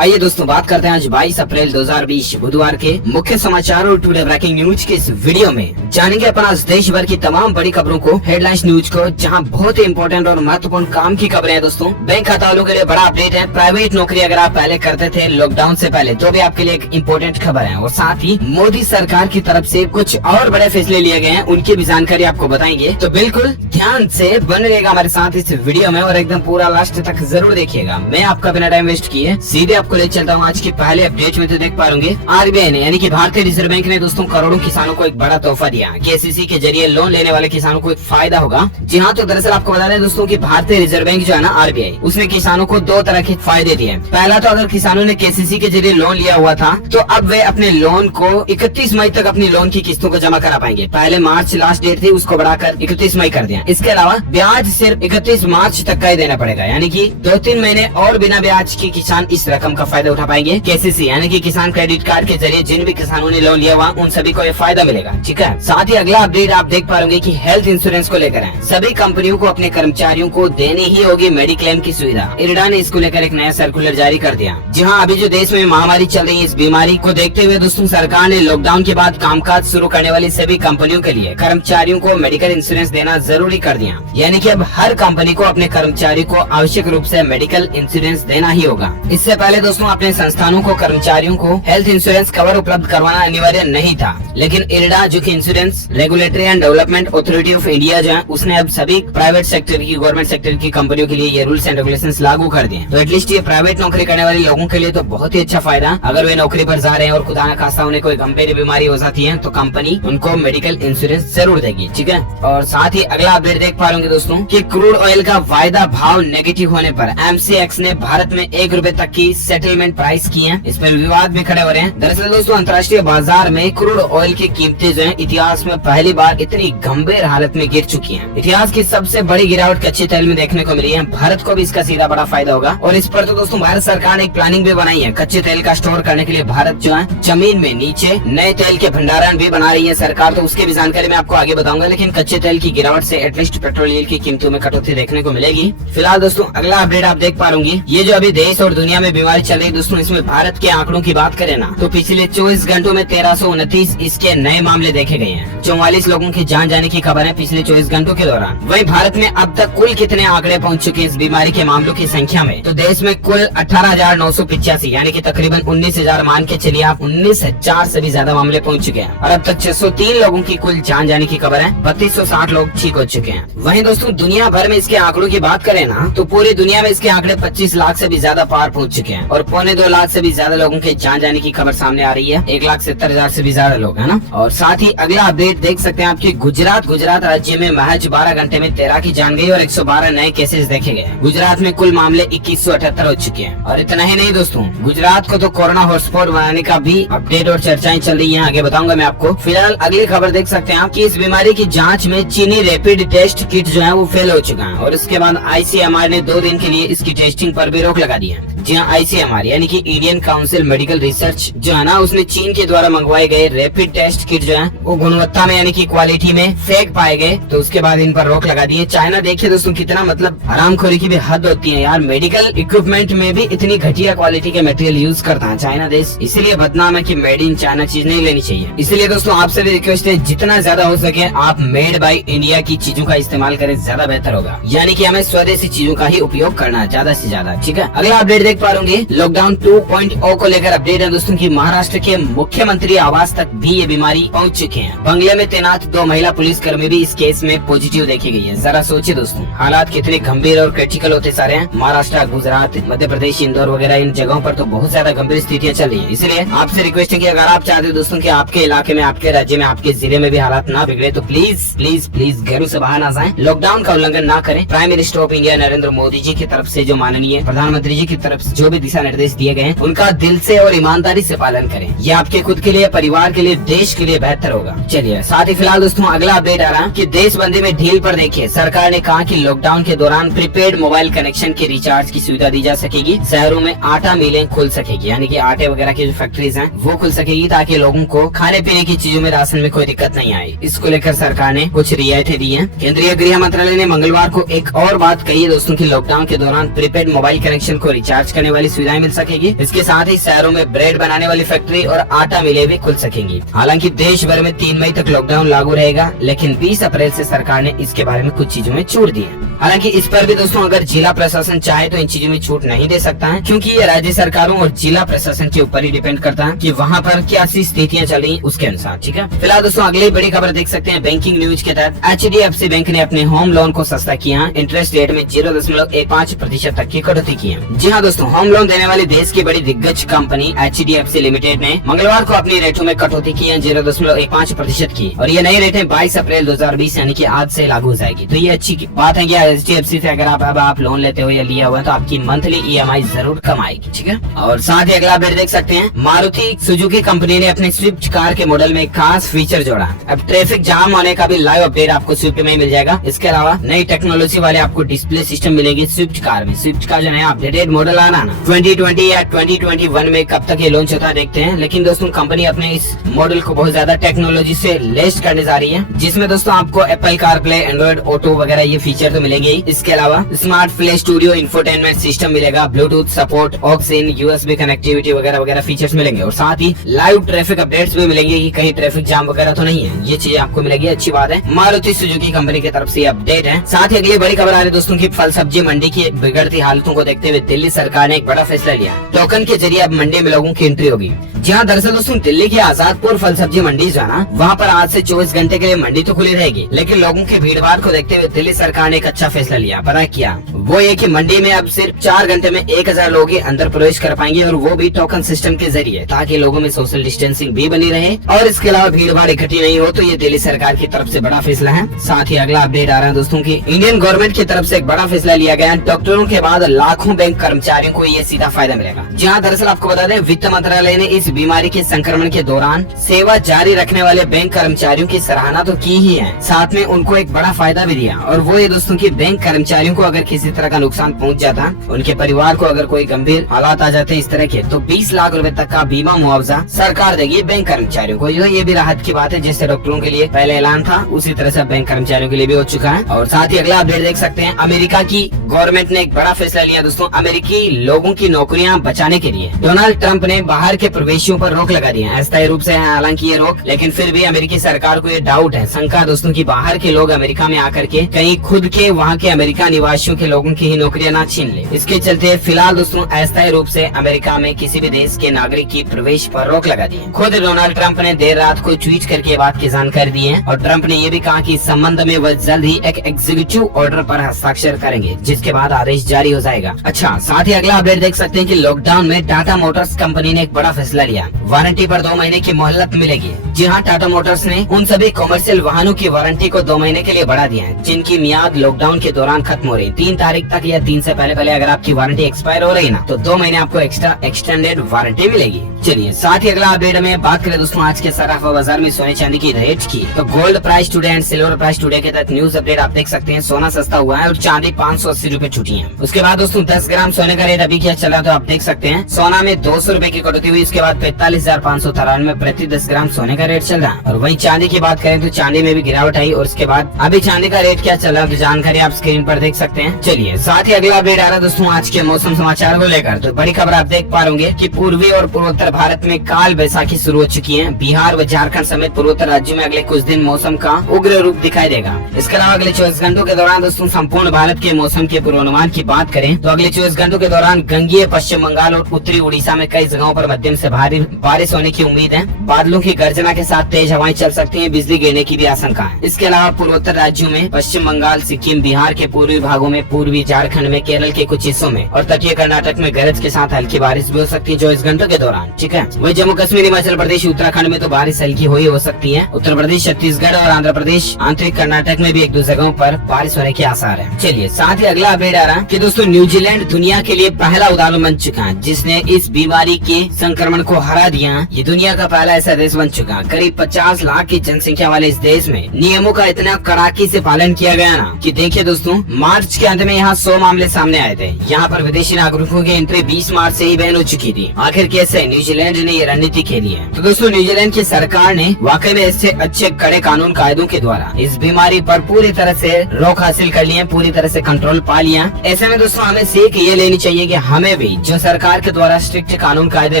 आइए दोस्तों बात करते हैं आज 22 अप्रैल 2020 बुधवार के मुख्य समाचार और टुडे ब्रेकिंग न्यूज के इस वीडियो में जानेंगे अपन आज देश भर की तमाम बड़ी खबरों को, हेडलाइंस न्यूज को, जहां बहुत ही इंपॉर्टेंट और महत्वपूर्ण काम की खबरें हैं। दोस्तों बैंक खाता वालों के लिए बड़ा अपडेट है। प्राइवेट नौकरी अगर आप पहले करते थे लॉकडाउन से पहले तो भी आपके लिए एक इम्पोर्टेंट खबर है, और साथ ही मोदी सरकार की तरफ से कुछ और बड़े फैसले लिए गए हैं, उनकी भी जानकारी आपको बताएंगे। तो बिल्कुल ध्यान से बने रहेगा हमारे साथ इस वीडियो में और एकदम पूरा लास्ट तक जरूर देखिएगा। मैं आपका बिना टाइम वेस्ट किए सीधे आपको ले चलता हूँ आज की पहले अपडेट में। तो देख पा रहे आरबीआई ने यानी कि भारतीय रिजर्व बैंक ने दोस्तों करोड़ों किसानों को एक बड़ा तोहफा दिया। केसीसी के जरिए लोन लेने वाले किसानों को एक फायदा होगा। जी हाँ, तो दरअसल आपको बता दें दोस्तों कि भारतीय रिजर्व बैंक जो है ना आरबीआई, उसने किसानों को दो तरह के फायदे दिए। पहला तो अगर किसानों ने केसीसी के जरिए लोन लिया हुआ था तो अब वे अपने लोन को 31 मई तक अपनी लोन की किस्तों को जमा करा पाएंगे। पहले मार्च लास्ट डेट थी, उसको बढ़ाकर 31 मई कर दिया। इसके अलावा ब्याज सिर्फ 31 मार्च तक का ही देना पड़ेगा, यानी कि 2-3 महीने और बिना ब्याज के किसान इस रकम का फायदा उठा पाएंगे। केसीसी यानी कि किसान क्रेडिट कार्ड के जरिए जिन भी किसानों ने लोन लिया हुआ उन सभी को ये फायदा मिलेगा। ठीक है, साथ ही अगला अपडेट आप देख पाएंगे कि हेल्थ इंश्योरेंस को लेकर है। सभी कंपनियों को अपने कर्मचारियों को देनी ही होगी मेडिक्लेम की सुविधा। इरडा ने इसको लेकर एक नया सर्कुलर जारी कर दिया। जी हाँ, अभी जो देश में महामारी चल रही है, इस बीमारी को देखते हुए दोस्तों सरकार ने लॉकडाउन के बाद कामकाज शुरू करने वाली सभी कंपनियों के लिए कर्मचारियों को मेडिकल इंश्योरेंस देना जरूरी कर दिया। यानी कि अब हर कंपनी को अपने कर्मचारी को आवश्यक रूप से मेडिकल इंश्योरेंस देना ही होगा। इससे पहले दोस्तों अपने संस्थानों को कर्मचारियों को हेल्थ इंश्योरेंस कवर उपलब्ध करवाना अनिवार्य नहीं था, लेकिन इरडा जो कि insurance regulatory and development authority of India जो है, उसने अब सभी प्राइवेट सेक्टर की, गवर्नमेंट सेक्टर की कंपनियों के लिए ये रूल्स एंड रेगुलेशंस लागू कर दिए। तो एटलीस्ट ये प्राइवेट नौकरी करने वाले लोगों के लिए तो बहुत ही अच्छा फायदा। अगर वे नौकरी पर जा रहे हैं और खुदा न खास्ता उन्हें कोई गंभीर बीमारी हो जाती है तो कंपनी उनको मेडिकल इंश्योरेंस जरूर देगी। ठीक है, और साथ ही अगला अपडेट देख पा रहे दोस्तों कि क्रूड ऑयल का वायदा भाव नेगेटिव होने पर एमसीएक्स ने भारत में ₹1 तक की सेटलमेंट प्राइस की है। इस पर विवाद भी खड़े हो रहे हैं। दरअसल दोस्तों अंतर्राष्ट्रीय बाजार में क्रूड ऑयल की कीमतें जो है इतिहास में पहली बार इतनी गंभीर हालत में गिर चुकी हैं। इतिहास की सबसे बड़ी गिरावट कच्चे तेल में देखने को मिली है। भारत को भी इसका सीधा बड़ा फायदा होगा, और इस पर तो दोस्तों भारत सरकार ने एक प्लानिंग भी बनाई है। कच्चे तेल का स्टोर करने के लिए भारत जो है जमीन में नीचे नए तेल के भंडारण भी बना रही है सरकार, तो उसकी भी जानकारी मैं आपको आगे बताऊंगा। लेकिन कच्चे तेल की गिरावट से एटलीस्ट पेट्रोल की कीमतों में कटौती देखने को मिलेगी। फिलहाल दोस्तों अगला अपडेट आप देख पा रहे ये जो अभी देश और दुनिया में बीमारी चल रही है दोस्तों, इसमें भारत के आंकड़ों की बात करें ना तो पिछले 24 घंटों में 1329 इसके नए मामले देखे गए हैं। 44 लोगों की जान जाने की खबर है पिछले 24 घंटों के दौरान। वहीं भारत में अब तक कुल कितने आंकड़े पहुंच चुके हैं इस बीमारी के मामलों की संख्या में, तो देश में कुल 18,985 यानी कि तकरीबन 19,000 मान के चलिए आप, 19,000 से भी ज्यादा मामले पहुंच चुके हैं। और अब तक 603 लोगों की कुल जान जाने की खबर है। 3260 लोग ठीक हो चुके हैं। वहीं दोस्तों दुनिया भर में इसके आंकड़ों की बात करें ना तो पूरी दुनिया में इसके आंकड़े 25 लाख से भी ज्यादा पार पहुंच चुके हैं, और 2.25 लाख से भी ज्यादा लोगों के जान जाने की खबर सामने आ रही है। 1,70,000 से भी ज्यादा लोग है ना। और साथ ही अगला अपडेट देख सकते हैं आपकी गुजरात राज्य में महज 12 घंटे में 13 की जान गई और 112 नए केसेस देखे गए। गुजरात में कुल मामले 2178 हो चुके हैं। और इतना ही नहीं दोस्तों, गुजरात को तो कोरोना हॉटस्पॉट बनाने का भी अपडेट और चर्चाएं चल रही है, आगे बताऊंगा मैं आपको। फिलहाल अगली खबर देख सकते हैं आप कि इस बीमारी की जांच में चीनी रैपिड टेस्ट किट जो है वो फेल हो चुका है, और इसके बाद आईसीएमआर ने 2 दिन के लिए इसकी टेस्टिंग पर भी रोक लगा दी है। जी हाँ, आईसीएमआर यानी कि इंडियन काउंसिल मेडिकल रिसर्च जो है ना, उसने चीन के द्वारा मंगवाए गए रैपिड टेस्ट किट जो है वो गुणवत्ता में यानी कि क्वालिटी में फेक पाए गए, तो उसके बाद इन पर रोक लगा दी है। चाइना देखिए दोस्तों कितना मतलब हरामखोरी की भी हद होती है यार, मेडिकल इक्विपमेंट में भी इतनी घटिया क्वालिटी के मटेरियल यूज करता है चाइना देश, इसलिए बदनाम है कि मेड इन चाइना चीज नहीं लेनी चाहिए। इसलिए दोस्तों आपसे भी रिक्वेस्ट है जितना ज्यादा हो सके आप मेड बाय इंडिया की चीजों का इस्तेमाल करें, ज्यादा बेहतर होगा। यानी कि हमें स्वदेशी चीजों का ही उपयोग करना है ज्यादा से ज्यादा। ठीक है, अगला अपडेट देख पा रहे लॉकडाउन 2.0 को लेकर अपडेट है दोस्तों की महाराष्ट्र के मुख्यमंत्री आवास तक भी ये बीमारी पहुंच चुके हैं। बंगले में तैनात 2 महिला पुलिसकर्मी भी इस केस में पॉजिटिव देखी गई है। जरा सोचिए दोस्तों हालात कितने गंभीर और क्रिटिकल होते जा रहे हैं। महाराष्ट्र, गुजरात, मध्य प्रदेश, इंदौर वगैरह इन जगहों पर तो बहुत ज्यादा गंभीर स्थितियां चल रही है। इसलिए आपसे रिक्वेस्ट है कि अगर आप चाहते हो दोस्तों कि आपके इलाके में, आपके राज्य में, आपके जिले में भी हालात ना बिगड़े तो प्लीज प्लीज प्लीज घरों से बाहर ना जाएं, लॉकडाउन का उल्लंघन ना करें। Prime minister of India Narendra Modi ji की तरफ से जो माननीय प्रधानमंत्री जी की तरफ से जो भी दिशा निर्देश दिए गए हैं उनका दिल से और ईमानदारी से पालन करें। ये आपके खुद के लिए, परिवार के लिए, देश के लिए बेहतर होगा। चलिए साथ ही फिलहाल दोस्तों अगला अपडेट आ रहा है कि देशबंदी में ढील पर देखिए सरकार ने कहा कि लॉकडाउन के दौरान प्रीपेड मोबाइल कनेक्शन के रिचार्ज की सुविधा दी जा सकेगी। शहरों में आटा मिलें खुल सकेगी, यानी कि आटे वगैरह की जो फैक्ट्रीज हैं वो खुल सकेगी, ताकि लोगों को खाने पीने की चीजों में, राशन में कोई दिक्कत नहीं आए। इसको लेकर सरकार ने कुछ रियायतें दी हैं। केंद्रीय गृह मंत्रालय ने मंगलवार को एक और बात कही है दोस्तों की लॉकडाउन के दौरान प्रीपेड मोबाइल कनेक्शन को रिचार्ज चार्ज करने वाली सुविधाएं मिल सकेगी। इसके साथ ही शहरों में ब्रेड बनाने वाली फैक्ट्री और आटा मिलें भी खुल सकेंगी। हालांकि देश भर में 3 मई तक लॉकडाउन लागू रहेगा, लेकिन 20 अप्रैल से सरकार ने इसके बारे में कुछ चीजों में छूट दी है। हालांकि इस पर भी दोस्तों अगर जिला प्रशासन चाहे तो इन चीजों में छूट नहीं दे सकता है, क्योंकि ये राज्य सरकारों और जिला प्रशासन के ऊपर ही डिपेंड करता है कि वहाँ पर क्या सी स्थितियाँ चल रही उसके अनुसार। ठीक है, फिलहाल दोस्तों अगली बड़ी खबर देख सकते हैं बैंकिंग न्यूज के तहत HDFC बैंक ने अपने होम लोन को सस्ता किया, इंटरेस्ट रेट में 0.15% तक की कटौती की है। जी हाँ दोस्तों, होम लोन देने वाली देश की बड़ी दिग्गज कंपनी HDFC लिमिटेड ने मंगलवार को अपनी रेटों में कटौती की है 0.15% की, और ये नई रेटें 22 अप्रैल 2020 यानी कि आज से लागू हो जाएगी। तो ये अच्छी बात है कि HDFC से अगर आप लोन लेते हो या लिया हुआ है तो आपकी मंथली EMI जरूर कम आएगी। ठीक है, और साथ ही अगला अपडेट देख सकते हैं, मारुति सुजुकी कंपनी ने अपने स्विफ्ट कार के मॉडल में खास फीचर जोड़ा। अब ट्रैफिक जाम होने का भी लाइव अपडेट आपको स्विफ्ट में मिल जाएगा। इसके अलावा नई टेक्नोलॉजी वाले आपको डिस्प्ले सिस्टम मिलेगी स्विफ्ट कार में। स्विफ्ट का जो नया अपडेटेड मॉडल आ रहा ना 2020 या 2021 में कब तक ये लॉन्च होता है देखते हैं, लेकिन दोस्तों कंपनी अपने इस मॉडल को बहुत ज्यादा टेक्नोलॉजी से लेस करने जा रही है, जिसमें दोस्तों आपको एप्पल कारप्ले, एंड्रॉइड ऑटो वगैरह ये फीचर तो मिलेंगे ही। इसके अलावा smart play studio, infotainment system मिलेगा, ब्लूटूथ सपोर्ट, ऑक्स इन, USB कनेक्टिविटी वगैरह वगैरह फीचर्स मिलेंगे, और साथ ही लाइव ट्रैफिक अपडेट्स भी मिलेंगे कि कहीं ट्रैफिक जाम वगैरह तो नहीं है। ये चीज आपको मिलेगी, अच्छी बात है। मारुति सुजुकी कंपनी की तरफ से अपडेट है। साथ ही अगली बड़ी खबर आ रही है दोस्तों की फल सब्जी मंडी की बिगड़ती हालतों को देखते हुए दिल्ली सरकार ने एक बड़ा फैसला लिया। टोकन के जरिए अब मंडी में लोगों की एंट्री होगी। जी हाँ, दरअसल दोस्तों दिल्ली के आजादपुर फल सब्जी मंडी जो है ना, वहाँ पर आज से 24 घंटे के लिए मंडी तो खुली रहेगी, लेकिन लोगों की भीड़ भाड़ को देखते हुए दिल्ली सरकार ने एक अच्छा फैसला लिया। पता क्या, वो ये कि मंडी में अब सिर्फ 4 घंटे में 1000 लोग ही अंदर प्रवेश कर पाएंगे, और वो भी टोकन सिस्टम के जरिए, ताकि लोगों में सोशल डिस्टेंसिंग भी बनी रहे और इसके अलावा भीड़ भाड़ इकट्ठी नहीं हो। तो ये दिल्ली सरकार की तरफ से बड़ा फैसला है। साथ ही अगला अपडेट आ रहा है दोस्तों की इंडियन गवर्नमेंट की तरफ से एक बड़ा फैसला लिया गया है। डॉक्टरों के बाद लाखों बैंक कर्मचारियों को ये सीधा फायदा मिलेगा। जी हाँ, दरअसल आपको बता दें, वित्त मंत्रालय ने इस बीमारी के संक्रमण के दौरान सेवा जारी रखने वाले बैंक कर्मचारियों की सराहना तो की ही है, साथ में उनको एक बड़ा फायदा भी दिया, और वो ये दोस्तों की बैंक कर्मचारियों को अगर किसी तरह का नुकसान पहुंच जाता, उनके परिवार को अगर कोई गंभीर हालात आ जाते इस तरह के, तो 20 लाख रुपए तक का बीमा मुआवजा सरकार देगी बैंक कर्मचारियों को। ये भी राहत की बात है, जैसे डॉक्टरों के लिए पहले ऐलान था, उसी तरह से बैंक कर्मचारियों के लिए भी हो चुका है। और साथ ही अगला अपडेट देख सकते हैं, अमेरिका की गवर्नमेंट ने एक बड़ा फैसला लिया दोस्तों, अमेरिकी लोगों की नौकरियां बचाने के लिए डोनाल्ड ट्रंप ने बाहर के प्रवेशियों पर रोक लगा दी है। अस्थायी रूप से है हालांकि ये रोक, लेकिन फिर भी अमेरिकी सरकार को ये डाउट है, शंका दोस्तों की बाहर के लोग अमेरिका में आकर के कहीं खुद के वहाँ के अमेरिका निवासियों के लोगों की ही नौकरियां ना छीन ले। इसके चलते फिलहाल दोस्तों अस्थायी रूप से अमेरिका में किसी भी देश के नागरिक की प्रवेश पर रोक लगा दी है। खुद डोनाल्ड ट्रंप ने देर रात को ट्वीट करके बात की जानकारी दी है, और ट्रंप ने ये भी कहा कि इस संबंध में वह जल्द ही एक एग्जीक्यूटिव ऑर्डर पर हस्ताक्षर करेंगे, जिसके बाद आदेश जारी हो जाएगा। अच्छा, साथ ही अगला अपडेट देख सकते हैं कि लॉकडाउन में टाटा मोटर्स कंपनी ने एक बड़ा फैसला लिया, वारंटी पर 2 महीने की मोहलत मिलेगी। जी हाँ, टाटा मोटर्स ने उन सभी कॉमर्शियल वाहनों की वारंटी को 2 महीने के लिए बढ़ा दिया है, जिनकी मियाद लॉकडाउन के दौरान खत्म हो रही 3 तारीख तक, या 3 से पहले अगर आपकी वारंटी एक्सपायर हो रही ना, तो 2 महीने आपको एक्स्ट्रा एक्सटेंडेड वारंटी मिलेगी। चलिए, साथ ही अगला अपडेट में बात करें दोस्तों आज के सराफा बाजार में सोने चांदी की रेट की, तो gold price today and silver price today के तहत न्यूज अपडेट आप देख सकते हैं। सोना सस्ता हुआ है और चांदी 580 रूपए छूटी है। उसके बाद दोस्तों 10 ग्राम सोने का रेट अभी क्या चल रहा है तो आप देख सकते हैं, सोना में 200 रूपए की कटौती हुई, इसके बाद 45,593 प्रति 10 ग्राम सोने का रेट चल रहा है। और वहीं चांदी की बात करें तो चांदी में भी गिरावट आई, और उसके बाद अभी चांदी का रेट क्या चल रहा है तो जानकारी आप स्क्रीन पर देख सकते हैं। चलिए, साथ ही अगला अपडेट आ रहा है दोस्तों आज के मौसम समाचार को लेकर, तो बड़ी खबर आप देख पा रहे कि पूर्वी और पूर्वोत्तर भारत में काल बैसाखी शुरू हो चुकी है। बिहार व झारखंड समेत पूर्वोत्तर राज्यों में अगले कुछ दिन मौसम का उग्र रूप दिखाई देगा। इसके अलावा अगले 24 घंटों के दौरान दोस्तों संपूर्ण भारत के मौसम के पूर्वानुमान की बात करें तो अगले 24 घंटों के दौरान गंगीय पश्चिम बंगाल और उत्तरी उड़ीसा में कई जगहों पर मध्यम से भारी बारिश होने की उम्मीद है। बादलों की गर्जना के साथ तेज हवाएं चल सकती हैं, बिजली गिरने की भी आशंका है। इसके अलावा पूर्वोत्तर राज्यों में पश्चिम बंगाल, सिक्किम, बिहार के पूर्वी भागों में, पूर्वी झारखंड में, केरल के कुछ हिस्सों में और तटीय कर्नाटक में गरज के साथ हल्की बारिश भी हो सकती है 24 घंटों के दौरान। ठीक है, वही जम्मू कश्मीर, हिमाचल प्रदेश, उत्तराखंड में तो बारिश हल्की हो सकती है। उत्तर प्रदेश, छत्तीसगढ़ और आंध्र प्रदेश, आंतरिक कर्नाटक में भी 1-2 जगहों पर बारिश होने के आसार है। चलिए, साथ ही अगला अपडेट आ रहा है कि दोस्तों न्यूजीलैंड दुनिया के लिए पहला उदाहरण बन चुका है जिसने इस बीमारी के संक्रमण को हरा दिया। ये दुनिया का पहला ऐसा देश बन चुका। करीब 50 लाख की जनसंख्या वाले इस देश में नियमों का इतना कड़ाके से पालन किया गया ना कि देखिए दोस्तों, मार्च के अंत में यहाँ 100 मामले सामने आए थे। यहाँ पर विदेशी नागरिकों की एंट्री 20 मार्च से ही बैन हो चुकी थी। आखिर कैसे न्यूजीलैंड ने ये रणनीति खेली है? तो दोस्तों, न्यूजीलैंड की सरकार ने वाकई में इससे अच्छे कड़े कानून कायदों के द्वारा इस बीमारी पर पूरी तरह से रोक हासिल कर लिया, पूरी तरह से कंट्रोल पा लिया। ऐसे में दोस्तों, हमें सीख ये लेनी चाहिए कि हमें भी जो सरकार के द्वारा स्ट्रिक्ट कानून कायदे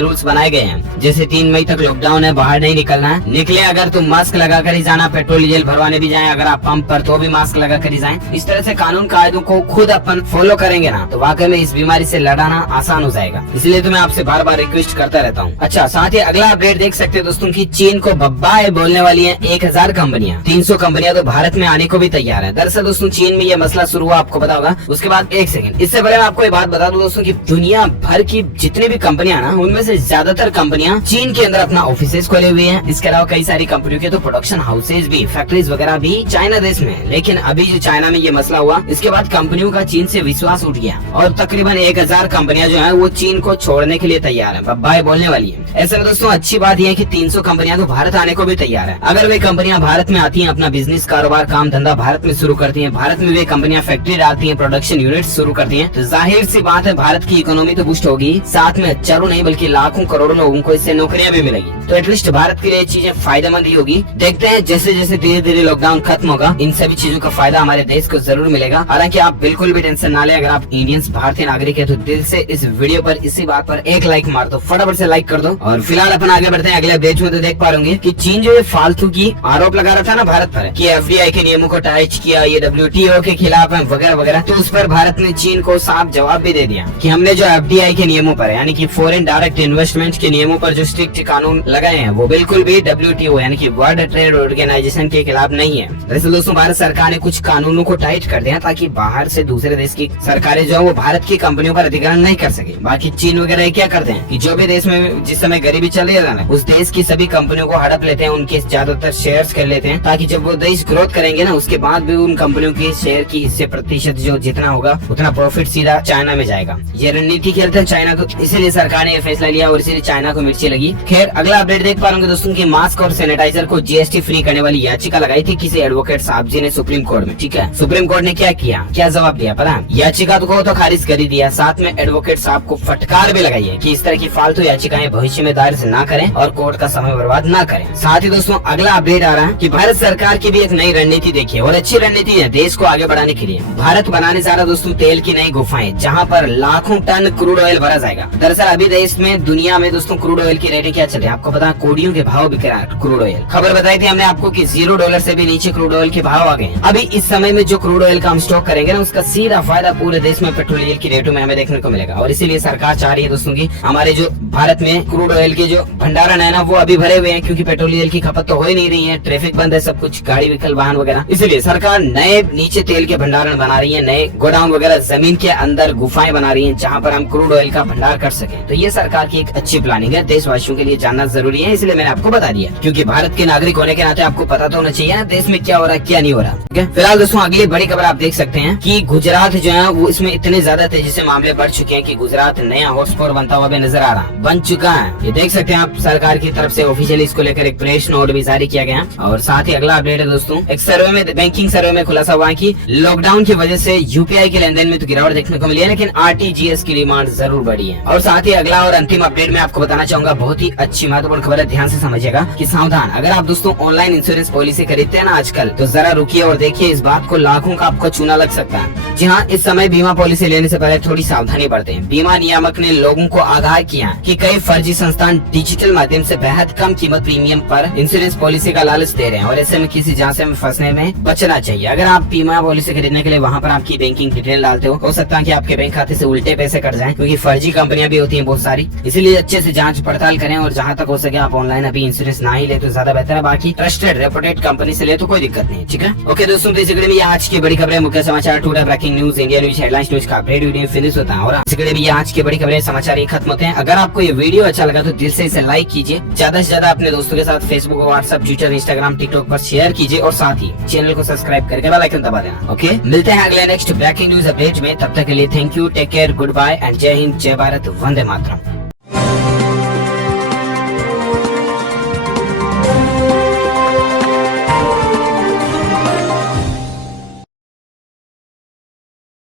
रूल्स बनाए गए हैं, जैसे 3 मई तक लॉकडाउन है, बाहर नहीं निकलना है, निकले अगर तो मास्क लगा कर ही जाना, पेट्रोल डीजल भरवाने भी जाए अगर आप पंप पर तो भी मास्क लगा कर ही जाए। इस तरह से कानून कायदों को खुद अपन फॉलो करेंगे ना तो वाकई में इस बीमारी से लड़ाना आसान हो जाएगा। इसलिए तो मैं आपसे बार बार रिक्वेस्ट करता रहता हूँ। अच्छा, साथ ही अगला अपडेट देख सकते हैं दोस्तों की चीन को बब्बाई बोलने वाली है 1000 कंपनियां। 300 कंपनियां तो भारत में आने को भी तैयार है। दरअसल दोस्तों, चीन में ये मसला शुरू हुआ, आपको पता होगा। उसके बाद एक सेकंड, इससे पहले मैं आपको ये बात बता दूं दोस्तों की दुनिया भर की जितनी भी कंपनियां ना, उनमें से ज्यादातर कंपनियां चीन के अंदर अपना ऑफिसेज खोले हुए हैं। इसके अलावा कई सारी कंपनियों के तो प्रोडक्शन हाउसेज भी, फैक्ट्रीज वगैरह भी चाइना देश में। लेकिन अभी जो चाइना में ये मसला हुआ, इसके बाद कंपनियों का चीन से विश्वास उठ गया और तकरीबन 1000 कंपनियां जो है वो चीन को छोड़ने के लिए तैयार है, बाय बोलने वाली है। ऐसे में दोस्तों, अच्छी बात यह है कि 300 कंपनियां तो भारत आने को भी तैयार है। अगर वे कंपनियां भारत में आती हैं, अपना बिजनेस कारोबार काम धंधा भारत में शुरू करती हैं, भारत में वे कंपनियां फैक्ट्री डालती हैं, प्रोडक्शन यूनिट शुरू करती हैं, तो जाहिर सी बात है भारत की इकोनॉमी तो बूस्ट होगी, साथ में हजारों नहीं बल्कि लाखों करोड़ों लोगों को इससे नौकरियां भी मिलेगी। तो एटलीस्ट भारत के लिए चीजें फायदेमंद ही होगी। देखते हैं जैसे जैसे धीरे धीरे लॉकडाउन खत्म होगा, इन सभी चीजों का फायदा हमारे देश को जरूर मिलेगा। हालांकि आप बिल्कुल भी टेंशन ना लें, अगर आप इंडियंस भारतीय नागरिक है तो दिल से इस वीडियो पर इसी बात पर एक लाइक मार दो, फटाफट से लाइक कर दो। और फिलहाल अपन आगे बढ़ते हैं अगले अपडेट में। तो देख पा रहे कि चीन जो ये फालतू की आरोप लगा रहा था ना भारत पर कि एफडीआई के नियमों को टाइट किया, ये WTO के खिलाफ है वगैरह वगैरह, तो उस पर भारत ने चीन को साफ जवाब भी दे दिया कि हमने जो एफडीआई के नियमों पर यानी कि फॉरेन डायरेक्ट इन्वेस्टमेंट के नियमों पर जो स्ट्रिक्ट कानून लगाए हैं वो बिल्कुल भी WTO यानी कि वर्ल्ड ट्रेड ऑर्गेनाइजेशन के खिलाफ नहीं है। दरअसल दोस्तों, भारत सरकार ने कुछ कानूनों को टाइट कर दिया ताकि बाहर से दूसरे देश की सरकारें जो है वो भारत की कंपनियों पर अधिग्रहण नहीं कर सके। बाकी चीन वगैरह क्या करते हैं कि जो भी देश में जिस समय गरीबी चल रही है ना, उस देश की सभी कंपनियों को हड़प लेते हैं, उनके ज्यादातर शेयर्स कर लेते हैं, ताकि जब वो देश ग्रोथ करेंगे ना उसके बाद भी उन कंपनियों के शेयर की हिस्से प्रतिशत जो जितना होगा उतना प्रॉफिट सीधा चाइना में जाएगा। ये रणनीति खेलते हैं चाइना को, इसीलिए सरकार ने ये फैसला लिया और इसीलिए चाइना को मिर्ची लगी। खैर, अगला अपडेट देख पा रहे दोस्तों की मास्क और सैनिटाइजर को GST फ्री करने वाली याचिका लगाई थी किसी एडवोकेट साहब जी ने सुप्रीम कोर्ट में। ठीक है, सुप्रीम कोर्ट ने क्या किया, क्या जवाब दिया पता है? याचिका को तो खारिज कर ही दिया, साथ में एडवोकेट साहब को फटकार भी लगाई है कि इस तरह की फालतू याचिकाएं भविष्य में दायर न करें और कोर्ट का समय बर्बाद न करें। साथ ही दोस्तों, अगला अपडेट आ रहा है कि भारत सरकार की भी एक नई रणनीति देखिए और अच्छी रणनीति है देश को आगे बढ़ाने के लिए। भारत बनाने जा रहा दोस्तों तेल की नई गुफाएं, जहाँ पर लाखों टन क्रूड ऑयल भरा जाएगा। दरअसल अभी देश में दुनिया में दोस्तों क्रूड ऑयल की रेटें क्या चल रही है आपको पता है? कोड़ियों के भाव बिक रहा है क्रूड ऑयल। खबर बताई थी हमने आपको कि $0 से भी नीचे क्रूड ऑयल के भाव आ गए। अभी इस समय में जो क्रूड ऑयल का हम स्टॉक करेंगे ना उसका सीधा फायदा पूरे देश में पेट्रोल डीजल की रेटों में हमें देखने को मिलेगा। और इसीलिए सरकार चाह रही है दोस्तों की हमारे जो भारत में क्रूड ऑयल के जो भंडारण है ना वो अभी भरे हुए हैं, क्योंकि पेट्रोल डीजल की खपत तो हो ही नहीं रही है, ट्रैफिक बंद है, सब कुछ गाड़ी व्हीकल वाहन वगैरह। इसलिए सरकार नए नीचे तेल के भंडारण बना रही है, नए गोडाउन वगैरह जमीन के अंदर गुफाएं बना रही है जहाँ पर हम क्रूड ऑयल का भंडार कर सके। तो ये सरकार की एक अच्छी प्लानिंग है, देशवासियों के लिए जानना जरूरी है, इसलिए मैंने आपको बता दिया, क्योंकि भारत के नागरिक होने के नाते आपको पता तो होना चाहिए ना देश में क्या हो रहा है क्या नहीं हो रहा। ठीक है, फिलहाल दोस्तों अगली बड़ी खबर आप देख सकते हैं कि गुजरात जो है वो इसमें इतने ज्यादा तेजी से मामले बढ़ चुके हैं कि गुजरात नया हॉटस्पॉट बनता हुआ भी नजर आ रहा, बन चुका है। ये देख सकते हैं आप, सरकार की तरफ से ऑफिशियली इसको लेकर एक प्रेस नोट भी जारी किया गया। और साथ ही अगला अपडेट है दोस्तों, एक सर्वे में, बैंकिंग सर्वे में खुलासा हुआ है कि लॉकडाउन की वजह से यूपीआई के लेन देन में तो गिरावट देखने को मिली है, लेकिन RTGS की डिमांड जरूर बढ़ी है। और साथ ही अगला और अंतिम अपडेट में आपको बताना चाहूंगा, बहुत ही अच्छी महत्वपूर्ण खबर है, ध्यान से समझिएगा कि सावधान, अगर आप दोस्तों ऑनलाइन इंश्योरेंस पॉलिसी खरीदते हैं ना आजकल, तो जरा रुकिए और देखिए, इस बात को लाखों का आपको चूना लग सकता है। जी हाँ, इस समय बीमा पॉलिसी लेने से पहले थोड़ी सावधानी बरतें। बीमा नियामक ने लोगों को आगाह किया कि कई फर्जी संस्थान डिजिटल माध्यम से बेहद कम कीमत प्रीमियम पर इंश्योरेंस पॉलिसी का लालच दे रहे हैं और ऐसे में किसी झांसे में फंसने में बचना चाहिए। अगर आप बीमा पॉलिसी खरीदने के लिए वहाँ पर आपकी बैंकिंग डिटेल डालते हो सकता है कि आपके बैंक खाते से उल्टे पैसे कट जाएं, क्योंकि फर्जी कंपनियां भी होती हैं बहुत सारी। इसलिए अच्छे से जांच पड़ताल करें और जहाँ तक हो सके आप ऑनलाइन अभी इंश्योरेंस ना ही ले तो ज्यादा बेहतर है। बाकी ट्रस्टेड रेपुटेड कंपनी से ले तो कोई दिक्कत नहीं, ठीक है। ओके दोस्तों, तो इस वीडियो में आज की बड़ी खबरें, मुख्य समाचार, today breaking news, India news, headlines news का अपडेट वीडियो फिनिश होता है। और इस वीडियो में आज की बड़ी खबरें, समाचार ये खत्म होते हैं। अगर आपको ये वीडियो अच्छा लगा तो दिल से इसे लाइक कीजिए, ज्यादा से ज्यादा अपने दोस्तों के साथ Facebook, WhatsApp, Twitter, Instagram, TikTok पर शेयर कीजिए और साथ ही चैनल को सब्सक्राइब करके बेल आइकन दबा देना। ओके, मिलते हैं अगले नेक्स्ट ब्रेकिंग न्यूज अपडेट में, तब तक के लिए thank you, take care, goodbye and जय हिंद, जय भारत, वंदे मातरम।